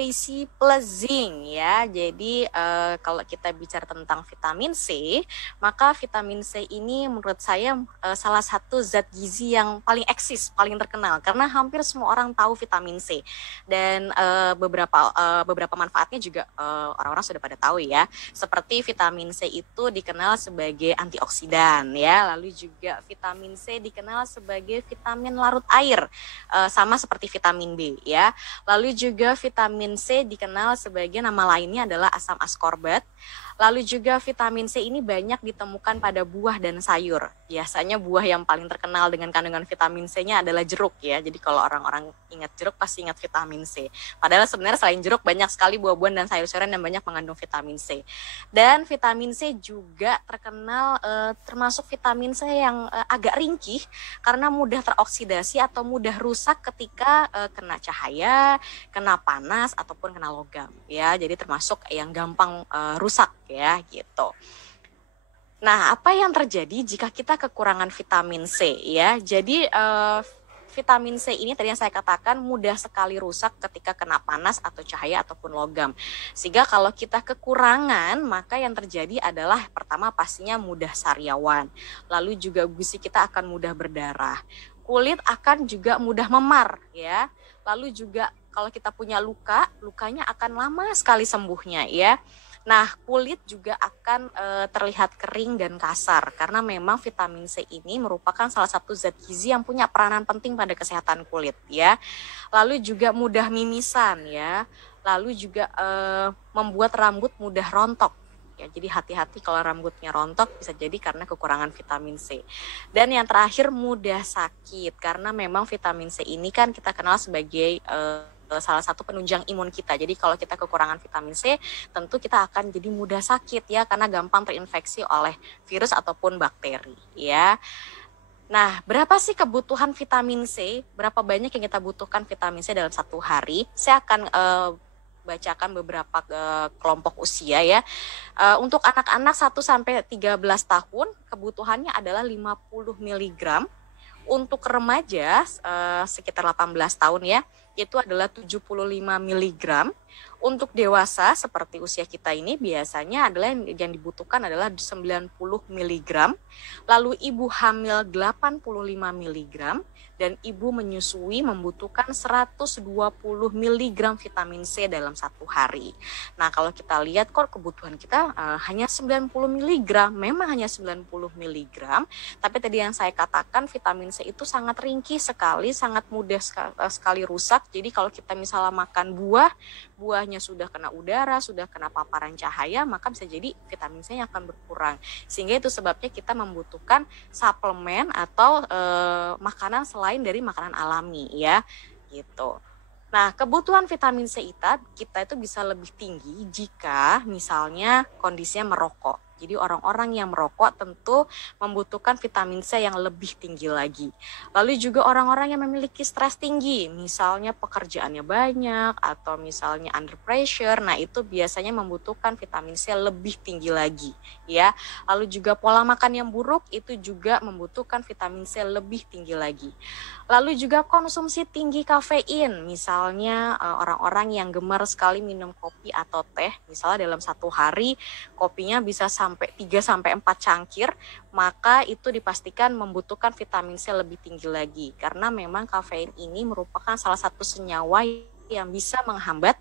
Wesi plus zinc ya. Jadi kalau kita bicara tentang vitamin C, maka vitamin C ini menurut saya salah satu zat gizi yang paling eksis, paling terkenal karena hampir semua orang tahu vitamin C. Dan beberapa manfaatnya juga orang-orang sudah pada tahu ya. Seperti vitamin C itu dikenal sebagai antioksidan ya. Lalu juga vitamin C dikenal sebagai vitamin larut air, sama seperti vitamin B ya. Lalu juga vitamin C dikenal sebagai nama lainnya adalah asam askorbat. Lalu juga vitamin C ini banyak ditemukan pada buah dan sayur. Biasanya buah yang paling terkenal dengan kandungan vitamin C-nya adalah jeruk ya. Jadi kalau orang-orang ingat jeruk pasti ingat vitamin C. Padahal sebenarnya selain jeruk banyak sekali buah-buahan dan sayur-sayuran yang banyak mengandung vitamin C. Dan vitamin C juga terkenal termasuk vitamin C yang agak ringkih karena mudah teroksidasi atau mudah rusak ketika kena cahaya, kena panas ataupun kena logam ya. Jadi termasuk yang gampang rusak ya gitu. Nah, apa yang terjadi jika kita kekurangan vitamin C ya? Jadi vitamin C ini tadi yang saya katakan mudah sekali rusak ketika kena panas atau cahaya ataupun logam. Sehingga kalau kita kekurangan, maka yang terjadi adalah pertama pastinya mudah sariawan. Lalu juga gusi kita akan mudah berdarah. Kulit akan juga mudah memar ya. Lalu juga kalau kita punya luka, lukanya akan lama sekali sembuhnya ya. Nah, kulit juga akan terlihat kering dan kasar karena memang vitamin C ini merupakan salah satu zat gizi yang punya peranan penting pada kesehatan kulit ya. Lalu juga mudah mimisan ya. Lalu juga membuat rambut mudah rontok. Ya, jadi hati-hati kalau rambutnya rontok bisa jadi karena kekurangan vitamin C. Dan yang terakhir mudah sakit karena memang vitamin C ini kan kita kenal sebagai salah satu penunjang imun kita. Jadi kalau kita kekurangan vitamin C, tentu kita akan jadi mudah sakit ya karena gampang terinfeksi oleh virus ataupun bakteri ya. Nah, berapa sih kebutuhan vitamin C? Berapa banyak yang kita butuhkan vitamin C dalam satu hari? Saya akan bacakan beberapa kelompok usia ya. Untuk anak-anak 1 sampai 13 tahun kebutuhannya adalah 50 mg. Untuk remaja sekitar 18 tahun ya, itu adalah 75 mg. Untuk dewasa seperti usia kita ini biasanya adalah yang dibutuhkan adalah 90 mg. Lalu ibu hamil 85 mg dan ibu menyusui membutuhkan 120 mg vitamin C dalam satu hari. Nah, kalau kita lihat kok kebutuhan kita hanya 90 mg, memang hanya 90 mg, tapi tadi yang saya katakan vitamin C itu sangat ringkih sekali, sangat mudah sekali rusak. Jadi kalau kita misalnya makan buahnya sudah kena udara, sudah kena paparan cahaya, maka bisa jadi vitamin C-nya akan berkurang. Sehingga itu sebabnya kita membutuhkan suplemen atau makanan selain dari makanan alami ya, gitu. Nah, kebutuhan vitamin C kita itu bisa lebih tinggi jika misalnya kondisinya merokok. Jadi orang-orang yang merokok tentu membutuhkan vitamin C yang lebih tinggi lagi. Lalu juga orang-orang yang memiliki stres tinggi, misalnya pekerjaannya banyak atau misalnya under pressure, nah itu biasanya membutuhkan vitamin C lebih tinggi lagi ya. Lalu juga pola makan yang buruk itu juga membutuhkan vitamin C lebih tinggi lagi. Lalu juga konsumsi tinggi kafein, misalnya orang-orang yang gemar sekali minum kopi atau teh, misalnya dalam satu hari kopinya bisa sampai 3-4 cangkir, maka itu dipastikan membutuhkan vitamin C lebih tinggi lagi. Karena memang kafein ini merupakan salah satu senyawa yang bisa menghambat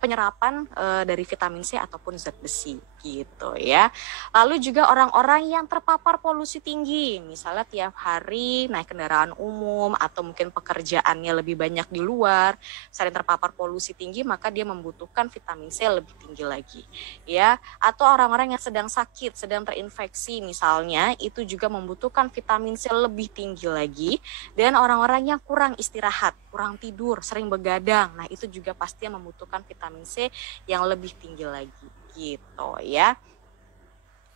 penyerapan dari vitamin C ataupun zat besi gitu ya. Lalu juga orang-orang yang terpapar polusi tinggi, misalnya tiap hari naik kendaraan umum atau mungkin pekerjaannya lebih banyak di luar, sering terpapar polusi tinggi, maka dia membutuhkan vitamin C lebih tinggi lagi ya. Atau orang-orang yang sedang sakit, sedang terinfeksi misalnya, itu juga membutuhkan vitamin C lebih tinggi lagi. Dan orang-orang yang kurang istirahat, kurang tidur, sering begadang, nah itu juga pasti membutuhkan vitamin C yang lebih tinggi lagi gitu ya.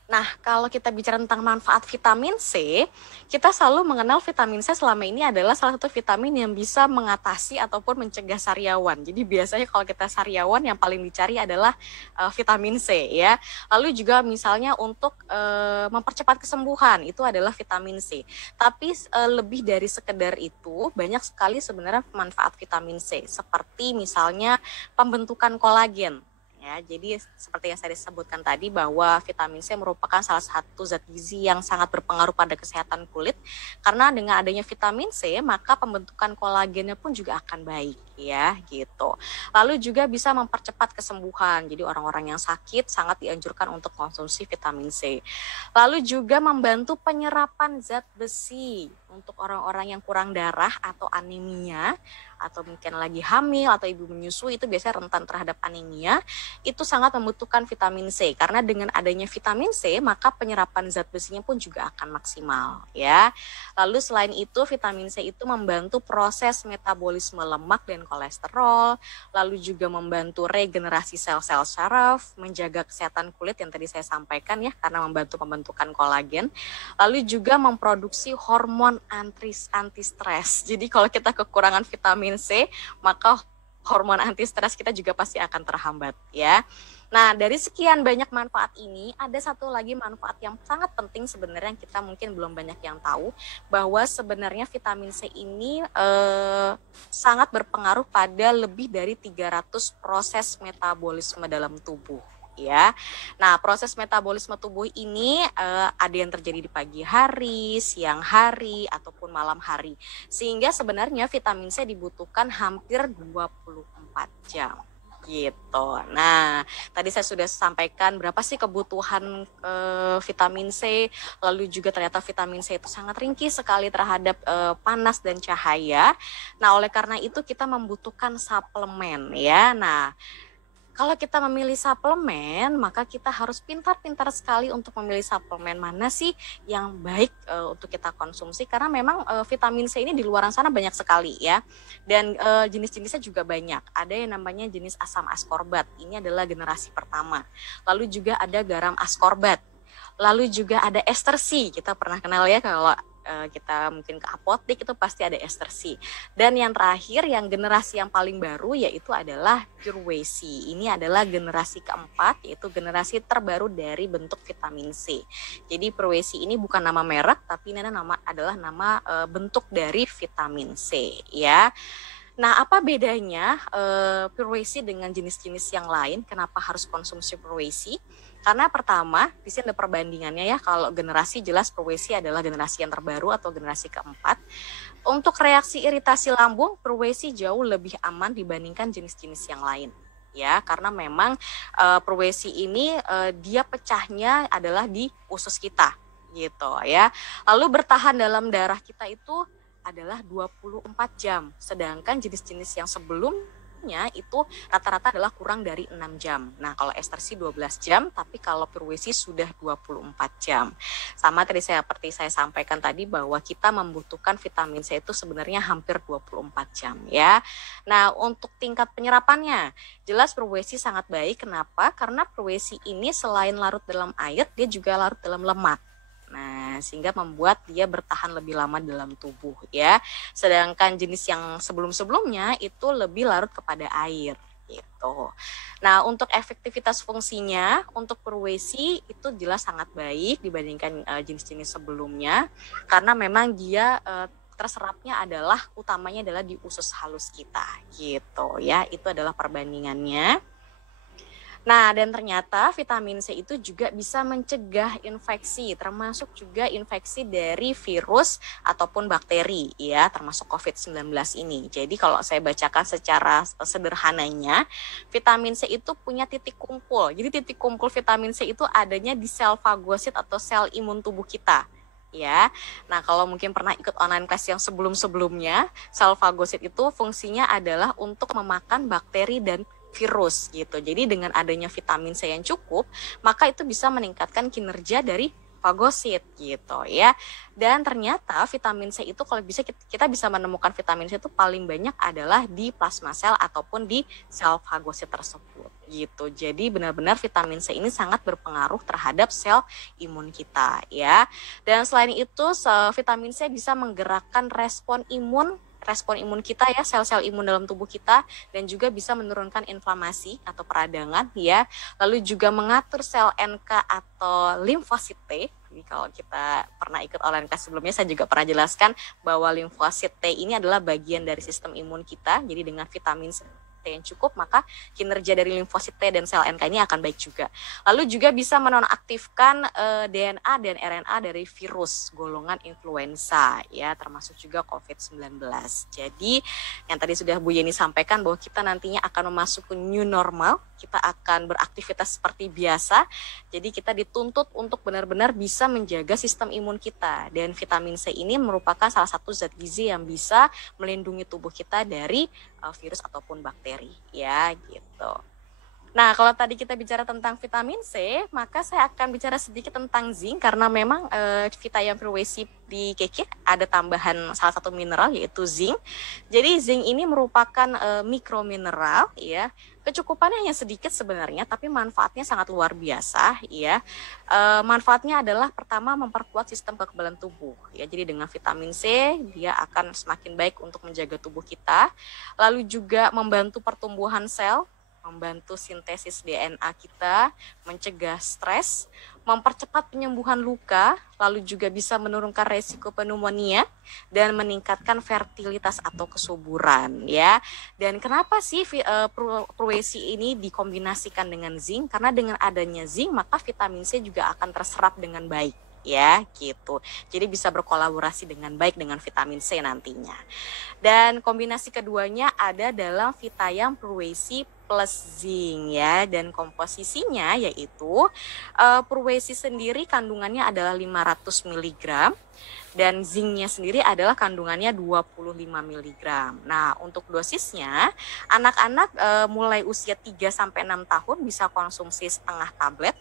Nah, kalau kita bicara tentang manfaat vitamin C, kita selalu mengenal vitamin C selama ini adalah salah satu vitamin yang bisa mengatasi ataupun mencegah sariawan. Jadi biasanya kalau kita sariawan yang paling dicari adalah vitamin C ya. Lalu juga misalnya untuk mempercepat kesembuhan itu adalah vitamin C. Tapi lebih dari sekedar itu, banyak sekali sebenarnya manfaat vitamin C seperti misalnya pembentukan kolagen. Ya, jadi seperti yang saya sebutkan tadi bahwa vitamin C merupakan salah satu zat gizi yang sangat berpengaruh pada kesehatan kulit karena dengan adanya vitamin C maka pembentukan kolagennya pun juga akan baik ya gitu. Lalu juga bisa mempercepat kesembuhan. Jadi orang-orang yang sakit sangat dianjurkan untuk konsumsi vitamin C. Lalu juga membantu penyerapan zat besi untuk orang-orang yang kurang darah atau anemia atau mungkin lagi hamil atau ibu menyusui itu biasanya rentan terhadap anemia, itu sangat membutuhkan vitamin C karena dengan adanya vitamin C maka penyerapan zat besinya pun juga akan maksimal ya. Lalu selain itu vitamin C itu membantu proses metabolisme lemak dan kolesterol, lalu juga membantu regenerasi sel-sel saraf, menjaga kesehatan kulit yang tadi saya sampaikan ya karena membantu pembentukan kolagen, lalu juga memproduksi hormon anti stres. Jadi kalau kita kekurangan vitamin C maka hormon anti stres kita juga pasti akan terhambat ya. Nah, dari sekian banyak manfaat ini, ada satu lagi manfaat yang sangat penting sebenarnya yang kita mungkin belum banyak yang tahu, bahwa sebenarnya vitamin C ini sangat berpengaruh pada lebih dari 300 proses metabolisme dalam tubuh. Ya, nah proses metabolisme tubuh ini ada yang terjadi di pagi hari, siang hari, ataupun malam hari. Sehingga sebenarnya vitamin C dibutuhkan hampir 24 jam. Gitu. Nah, tadi saya sudah sampaikan berapa sih kebutuhan vitamin C, lalu juga ternyata vitamin C itu sangat ringkih sekali terhadap panas dan cahaya. Nah, oleh karena itu kita membutuhkan suplemen ya. Nah, kalau kita memilih suplemen, maka kita harus pintar-pintar sekali untuk memilih suplemen mana sih yang baik untuk kita konsumsi. Karena memang vitamin C ini di luar sana banyak sekali ya. Dan jenis-jenisnya juga banyak. Ada yang namanya jenis asam askorbat. Ini adalah generasi pertama. Lalu juga ada garam askorbat. Lalu juga ada ester C. Kita pernah kenal ya kalau kita mungkin ke apotek itu pasti ada ester C. Dan yang terakhir yang generasi yang paling baru yaitu adalah Pure C. Ini adalah generasi keempat yaitu generasi terbaru dari bentuk vitamin C. Jadi Pure C ini bukan nama merek tapi ini adalah nama bentuk dari vitamin C ya. Nah, apa bedanya Pure C dengan jenis-jenis yang lain? Kenapa harus konsumsi Pure C? Karena pertama, di sini ada perbandingannya ya, kalau generasi jelas Pure C adalah generasi yang terbaru atau generasi keempat. Untuk reaksi iritasi lambung, Pure C jauh lebih aman dibandingkan jenis-jenis yang lain. Ya, karena memang Pure C ini dia pecahnya adalah di usus kita gitu ya. Lalu bertahan dalam darah kita itu adalah 24 jam. Sedangkan jenis-jenis yang sebelumnya itu rata-rata adalah kurang dari 6 jam. Nah, kalau ester C 12 jam, tapi kalau Pure C sudah 24 jam. Sama tadi seperti saya sampaikan tadi bahwa kita membutuhkan vitamin C itu sebenarnya hampir 24 jam ya. Nah, untuk tingkat penyerapannya, jelas Pure C sangat baik. Kenapa? Karena Pure C ini selain larut dalam air, dia juga larut dalam lemak. Nah, sehingga membuat dia bertahan lebih lama dalam tubuh ya. Sedangkan jenis yang sebelum-sebelumnya itu lebih larut kepada air gitu. Nah, untuk efektivitas fungsinya untuk Pure C itu jelas sangat baik dibandingkan jenis-jenis sebelumnya karena memang dia terserapnya adalah utamanya adalah di usus halus kita gitu ya. Itu adalah perbandingannya. Nah, dan ternyata vitamin C itu juga bisa mencegah infeksi, termasuk juga infeksi dari virus ataupun bakteri, ya, termasuk COVID-19 ini. Jadi kalau saya bacakan secara sederhananya, vitamin C itu punya titik kumpul. Jadi titik kumpul vitamin C itu adanya di sel fagosit atau sel imun tubuh kita. Ya, nah kalau mungkin pernah ikut online class yang sebelum-sebelumnya, sel fagosit itu fungsinya adalah untuk memakan bakteri dan virus gitu. Jadi dengan adanya vitamin C yang cukup, maka itu bisa meningkatkan kinerja dari fagosit gitu ya. Dan ternyata vitamin C itu kalau bisa kita bisa menemukan vitamin C itu paling banyak adalah di plasma sel ataupun di sel fagosit tersebut gitu. Jadi benar-benar vitamin C ini sangat berpengaruh terhadap sel imun kita ya. Dan selain itu vitamin C bisa menggerakkan respon imun kita ya, sel-sel imun dalam tubuh kita, dan juga bisa menurunkan inflamasi atau peradangan ya. Lalu juga mengatur sel NK atau limfosit T. Jadi kalau kita pernah ikut OLNK sebelumnya, saya juga pernah jelaskan bahwa limfosit T ini adalah bagian dari sistem imun kita. Jadi dengan vitamin C yang cukup, maka kinerja dari limfosit T dan sel NK ini akan baik juga. Lalu juga bisa menonaktifkan DNA dan RNA dari virus golongan influenza ya, termasuk juga COVID-19. Jadi yang tadi sudah Bu Yeni sampaikan bahwa kita nantinya akan memasuki new normal, kita akan beraktivitas seperti biasa. Jadi kita dituntut untuk benar-benar bisa menjaga sistem imun kita, dan vitamin C ini merupakan salah satu zat gizi yang bisa melindungi tubuh kita dari virus ataupun bakteri ya gitu. Nah, kalau tadi kita bicara tentang vitamin C, maka saya akan bicara sedikit tentang zinc, karena memang Vitayan Purwesi di KK ada tambahan salah satu mineral yaitu zinc. Jadi zinc ini merupakan mikromineral ya. Kecukupannya hanya sedikit sebenarnya, tapi manfaatnya sangat luar biasa ya. Manfaatnya adalah pertama memperkuat sistem kekebalan tubuh ya. Jadi dengan vitamin C dia akan semakin baik untuk menjaga tubuh kita. Lalu juga membantu pertumbuhan sel, membantu sintesis DNA kita, mencegah stres, mempercepat penyembuhan luka, lalu juga bisa menurunkan resiko pneumonia dan meningkatkan fertilitas atau kesuburan ya. Dan kenapa sih Purwesi ini dikombinasikan dengan zinc? Karena dengan adanya zinc maka vitamin C juga akan terserap dengan baik ya gitu. Jadi bisa berkolaborasi dengan baik dengan vitamin C nantinya. Dan kombinasi keduanya ada dalam Vitayan Purwesi plus zinc ya, dan komposisinya yaitu Purwesi sendiri kandungannya adalah 500 mg dan zincnya sendiri adalah kandungannya 25 mg. Nah, untuk dosisnya anak-anak mulai usia 3 sampai 6 tahun bisa konsumsi setengah tablet.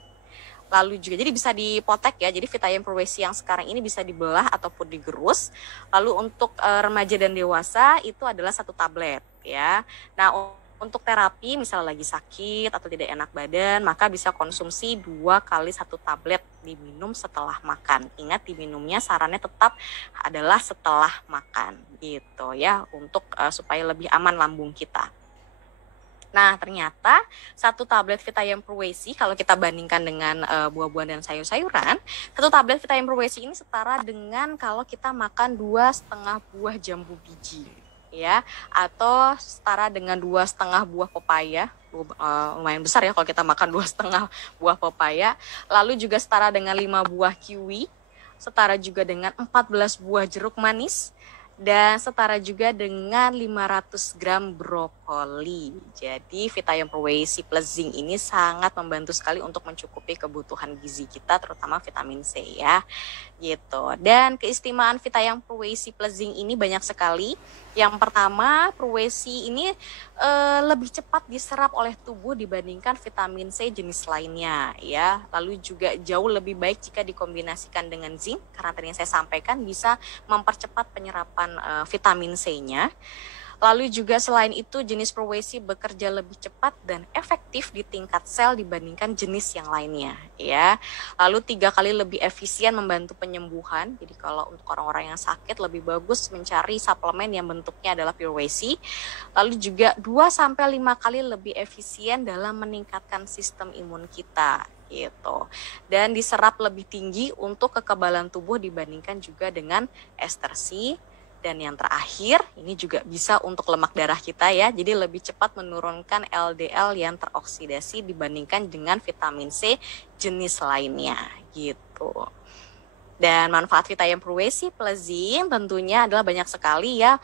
Lalu juga jadi bisa dipotek ya. Jadi Vitayan Purwesi yang sekarang ini bisa dibelah ataupun digerus. Lalu untuk remaja dan dewasa itu adalah 1 tablet ya. Nah, untuk terapi misalnya lagi sakit atau tidak enak badan, maka bisa konsumsi 2 kali 1 tablet diminum setelah makan. Ingat diminumnya sarannya tetap adalah setelah makan gitu ya, untuk supaya lebih aman lambung kita. Nah, ternyata 1 tablet Vitayan Purwesi kalau kita bandingkan dengan buah-buahan dan sayur-sayuran, 1 tablet Vitayan Purwesi ini setara dengan kalau kita makan 2,5 buah jambu biji ya, atau setara dengan 2,5 buah pepaya. Lumayan besar ya kalau kita makan 2,5 buah pepaya. Lalu juga setara dengan 5 buah kiwi, setara juga dengan 14 buah jeruk manis, dan setara juga dengan 500 gram brokoli. Jadi Vitayan Purwesi plus zinc ini sangat membantu sekali untuk mencukupi kebutuhan gizi kita, terutama vitamin C ya gitu. Dan keistimewaan Vitayan Purwesi plus zinc ini banyak sekali. Yang pertama, Purwesi ini lebih cepat diserap oleh tubuh dibandingkan vitamin C jenis lainnya ya. Lalu juga jauh lebih baik jika dikombinasikan dengan zinc, karena tadi yang saya sampaikan bisa mempercepat penyerapan vitamin C-nya. Lalu juga selain itu jenis Purwesi bekerja lebih cepat dan efektif di tingkat sel dibandingkan jenis yang lainnya ya. Lalu 3 kali lebih efisien membantu penyembuhan. Jadi kalau untuk orang-orang yang sakit lebih bagus mencari suplemen yang bentuknya adalah Purwesi. Lalu juga 2-5 kali lebih efisien dalam meningkatkan sistem imun kita gitu. Dan diserap lebih tinggi untuk kekebalan tubuh dibandingkan juga dengan ester C. Dan yang terakhir, ini juga bisa untuk lemak darah kita ya. Jadi lebih cepat menurunkan LDL yang teroksidasi dibandingkan dengan vitamin C jenis lainnya gitu. Dan manfaat Vitayan Purwesi plus zinc tentunya adalah banyak sekali ya.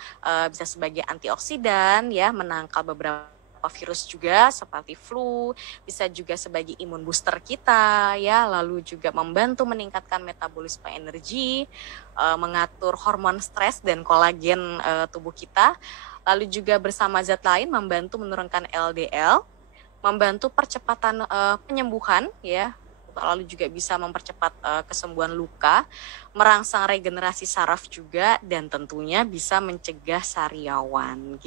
Bisa sebagai antioksidan ya, menangkal beberapa virus juga seperti flu, bisa juga sebagai imun booster kita ya, lalu juga membantu meningkatkan metabolisme energi, mengatur hormon stres dan kolagen tubuh kita, lalu juga bersama zat lain membantu menurunkan LDL, membantu percepatan penyembuhan ya, lalu juga bisa mempercepat kesembuhan luka, merangsang regenerasi saraf juga, dan tentunya bisa mencegah sariawan.